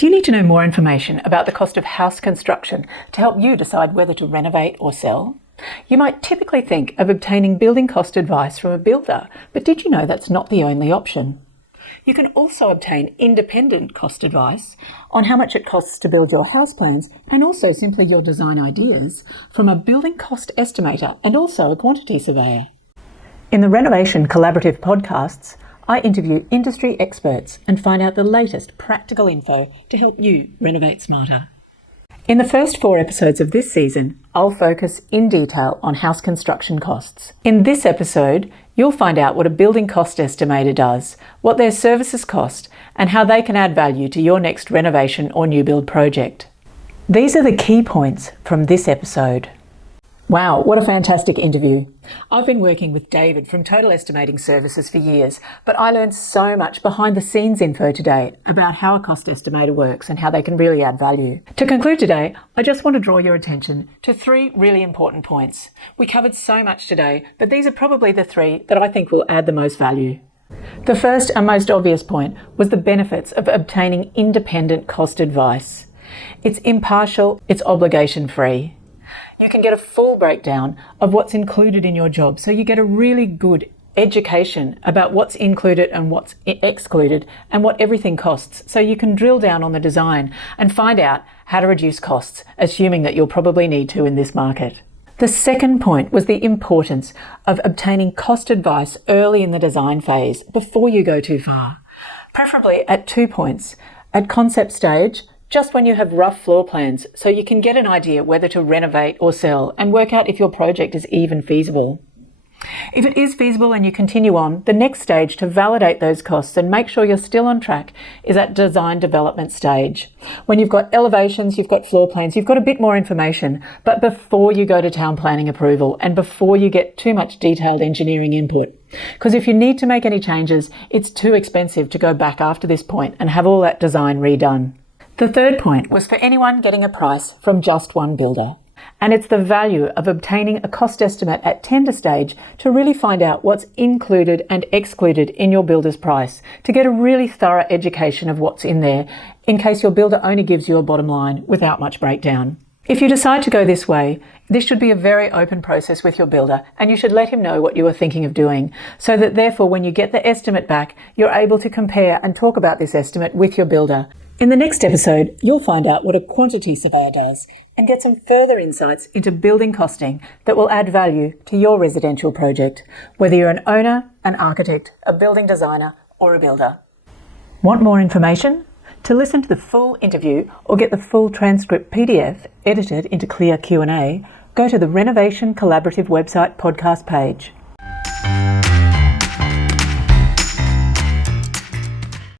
Do you need to know more information about the cost of house construction to help you decide whether to renovate or sell? You might typically think of obtaining building cost advice from a builder, but did you know that's not the only option? You can also obtain independent cost advice on how much it costs to build your house plans and also simply your design ideas from a building cost estimator and also a quantity surveyor. In the Renovation Collaborative podcasts, I interview industry experts and find out the latest practical info to help you renovate smarter. In the first 4 episodes of this season, I'll focus in detail on house construction costs. In this episode, you'll find out what a building cost estimator does, what their services cost, and how they can add value to your next renovation or new build project. These are the key points from this episode. Wow, what a fantastic interview. I've been working with David from Total Estimating Services for years, but I learned so much behind the scenes info today about how a cost estimator works and how they can really add value. To conclude today, I just want to draw your attention to 3 really important points. We covered so much today, but these are probably the 3 that I think will add the most value. The first and most obvious point was the benefits of obtaining independent cost advice. It's impartial, it's obligation-free. You can get a full breakdown of what's included in your job, so you get a really good education about what's included and what's excluded and what everything costs, so you can drill down on the design and find out how to reduce costs, assuming that you'll probably need to in this market. The second point was the importance of obtaining cost advice early in the design phase before you go too far, preferably at 2 points: at concept stage, just when you have rough floor plans, so you can get an idea whether to renovate or sell and work out if your project is even feasible. If it is feasible and you continue on, the next stage to validate those costs and make sure you're still on track is at design development stage. When you've got elevations, you've got floor plans, you've got a bit more information, but before you go to town planning approval and before you get too much detailed engineering input. Because if you need to make any changes, it's too expensive to go back after this point and have all that design redone. The third point was for anyone getting a price from just one builder. And it's the value of obtaining a cost estimate at tender stage to really find out what's included and excluded in your builder's price, to get a really thorough education of what's in there in case your builder only gives you a bottom line without much breakdown. If you decide to go this way, this should be a very open process with your builder, and you should let him know what you are thinking of doing, so that therefore when you get the estimate back, you're able to compare and talk about this estimate with your builder. In the next episode, you'll find out what a quantity surveyor does and get some further insights into building costing that will add value to your residential project, whether you're an owner, an architect, a building designer, or a builder. Want more information? To listen to the full interview or get the full transcript PDF edited into clear Q&A, go to the Renovation Collaborative website podcast page.